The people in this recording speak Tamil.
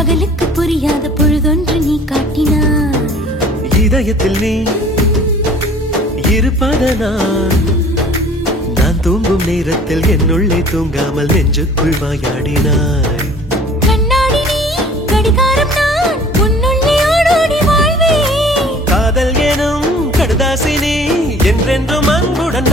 பகலுக்கு புரியாத பொழுதொன்று நீ காட்டினாய். இதயத்தில் நீ இருப்பதனால் நான் தூங்கும் நேரத்தில் என்னுள்ளே தூங்காமல் நெஞ்சுக்குள் வாயாடினாய். கண்ணாடி நீ கடிகாரம் நான் உன்னுள்ளே ஓடோடி வாழ்வே. காதல் எனும் கடுதாசி நீ என்றென்றும் அன்புடன்